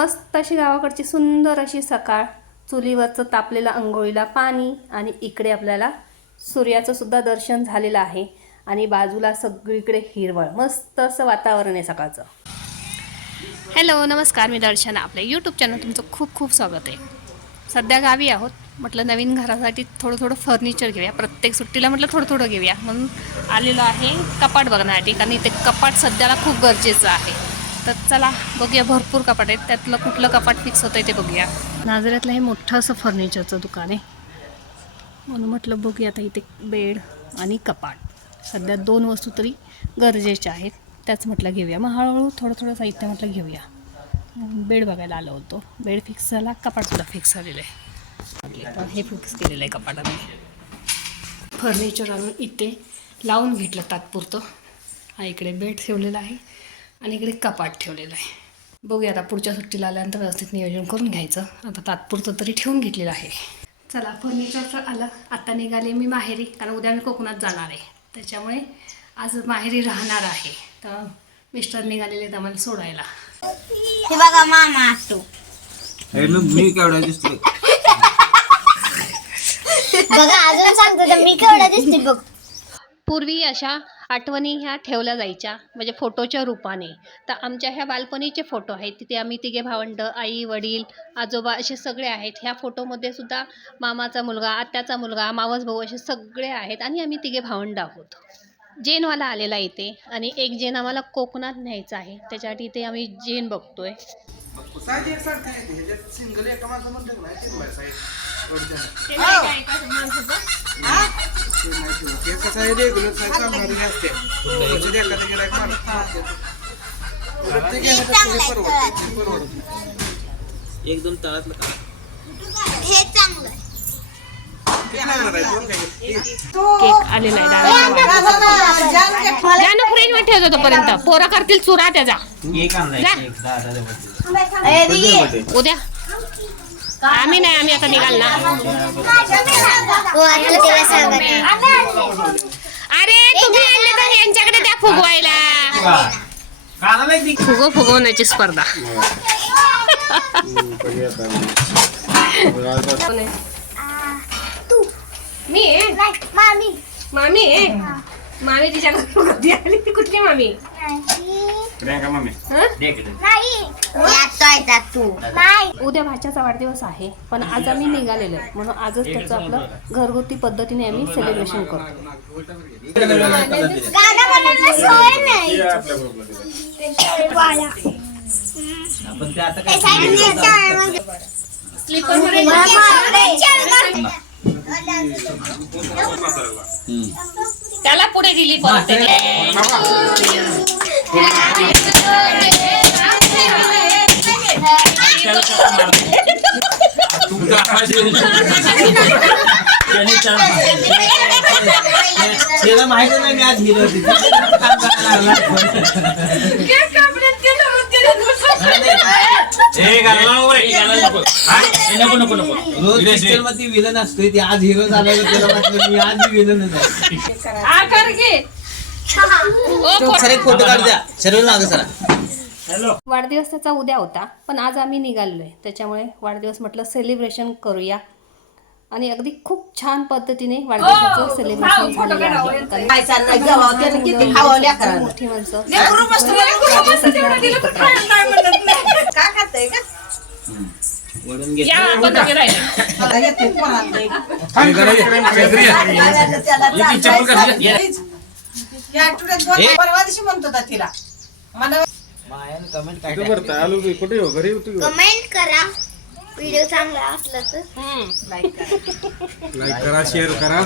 मस्त अशी गावाकडची सुंदर अशी सकाळ. चुलीवरचं तापलेलं अंघोळीला पाणी आणि इकडे आपल्याला सूर्याचं सुद्धा दर्शन झालेलं आहे. आणि बाजूला सगळीकडे हिरवळ. मस्त असं वातावरण आहे सकाळचं. हॅलो नमस्कार मी दर्शना. आपल्या यूट्यूब चॅनल तुमचं खूप खूप स्वागत आहे. सध्या गावी आहोत. म्हटलं नवीन घरासाठी थोडं थोडं फर्निचर घेऊया. प्रत्येक सुट्टीला म्हटलं थोडं थोडं घेऊया. म्हणून आलेलो आहे कपाट बघण्यासाठी. कारण इथे कपाट सध्याला खूप गरजेचं आहे. तर चला बघूया भरपूर कपाट आहेत. त्यातलं कुठलं कपाट फिक्स होतं ते बघूया. नाजऱ्यातलं हे मोठं असं फर्निचरचं दुकान आहे. म्हणून म्हटलं बघूया आता इथे बेड आणि कपाट. सध्या दोन वस्तू तरी गरजेच्या आहेत. त्याच म्हटलं घेऊया. मग हळूहळू थोडं थोडं साहित्य म्हटलं घेऊया. बेड बघायला आलो होतो. बेड फिक्स झाला कपाटसुद्धा फिक्स झालेलं आहे. हे फिक्स केलेलं आहे कपाटाने फर्निचर आणून इथे लावून घेतलं तात्पुरतं. हा इकडे बेड ठेवलेला आहे. आणि इकडे कपाट ठेवलेलं आहे. बघूया आता पुढच्या सुट्टीला आल्यानंतर व्यवस्थित नियोजन करून घ्यायचं. आता तात्पुरतं तरी ठेवून घेतलेलं आहे. चला फर्निचरचं आलं. आता निघाले मी माहेरी कारण उद्या मी कोकणात जाणार आहे. त्याच्यामुळे आज माहेरी राहणार आहे. तर मिस्टर निघालेले आहेत आम्हाला सोडायला. हे बघा मामा असतो. मी केवढा दिसतोय? बघा अजून सांगतो तर मी केवढा दिसते बघ. पूर्वी अशा आठवणी ह्या ठेवल्या जायच्या म्हणजे फोटोच्या रूपाने. तर आमच्या ह्या बालपणीचे फोटो आहेत तिथे आम्ही तिघे भावंड आई वडील आजोबा असे सगळे आहेत. ह्या फोटोमध्ये सुद्धा मामाचा मुलगा आत्याचा मुलगा मावस भाऊ असे सगळे आहेत आणि आम्ही तिघे भावंड आहोत. जेनवाला आलेला इथे आणि एक जेन आम्हाला कोकणात न्यायचा आहे. त्याच्यासाठी इथे आम्ही जेन बघतोय. सिंगल एका माणसं नाही कसं आहे रेग्युलर असते. म्हणजे माणूस. हे एक दोन तळातलं हे चांगलं केक आलेला आहे दादा फ्रीजमध्ये ठेवतो तोपर्यंत. पोरं करतील चुरा त्याचा. उद्या. आम्ही नाही आम्ही आता निघाल ना. हो, आता तिला सांगत. अरे तुम्ही आणले तर यांच्याकडे द्या फुगवायला. फुगो फुगवण्याची स्पर्धा. मामी मामी तिच्या घरी आली. ती कुठली मामी? मम्मी हं? नाही. येतोय तू. नाही. उद्या भाच्याचा वाढदिवस आहे पण आज आम्ही निघालेलो आहे. म्हणून आजच त्याचं आपलं घरगुती पद्धतीने आम्ही सेलिब्रेशन करतो. गाणं म्हणायला सोय नाही. ते. मला. त्याला पुढे दिली परत. त्याला माहिती नाही मी आज हिरो रोज picture मध्ये विलन असतोय ते आज हिरो झाला तर त्याला वाटलं मी आज विलनच आहे. सर एक फोटो काढ द्या. सर्व मागं सरा वाढदिवस त्याचा उद्या होता पण आज आम्ही निघालेलो आहे त्याच्यामुळे वाढदिवस म्हटलं सेलिब्रेशन करूया. आणि अगदी खूप छान पद्धतीने वाढदिवसाचं सेलिब्रेशन झालेलं आहे कारण मोठी माणसं. वाढदिवसाला एकत्र आली. वळून घे परवा दिवशी म्हणत होता तिला. मला मायानं कमेंट काय कुठे आलो हो? घरी होती कमेंट करा. व्हिडिओ चांगला असला तर. लाईक करा. शेअर करा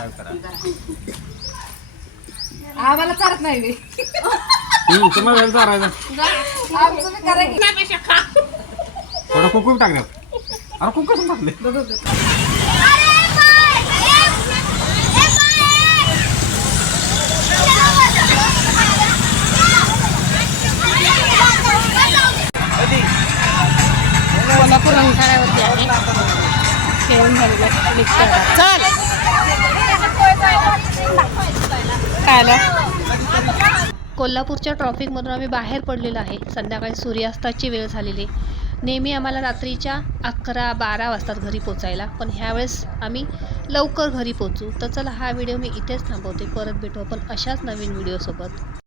आम्हाला चालत नाही. हम्म, तुम्हाला चारायचं. आमचं बी करा की. थोडा कुकूम टाकले अरे कुक कसं टाकले कोल्हापूर रंगशाळेवरती आहे खेळून झालेलं आहे. निघतोय आता. चल काय आलं? कोल्हापूरच्या ट्रॉफिकमधून आम्ही बाहेर पडलेलो आहे संध्याकाळी सूर्यास्ताची वेळ झालेली नेहमी आम्हाला रात्रीच्या अकरा बारा वाजतात घरी पोचायला. पण ह्यावेळेस आम्ही लवकर घरी पोचू. तर चला हा व्हिडिओ मी इथेच थांबवते. परत भेटू आपण अशाच नवीन व्हिडिओसोबत.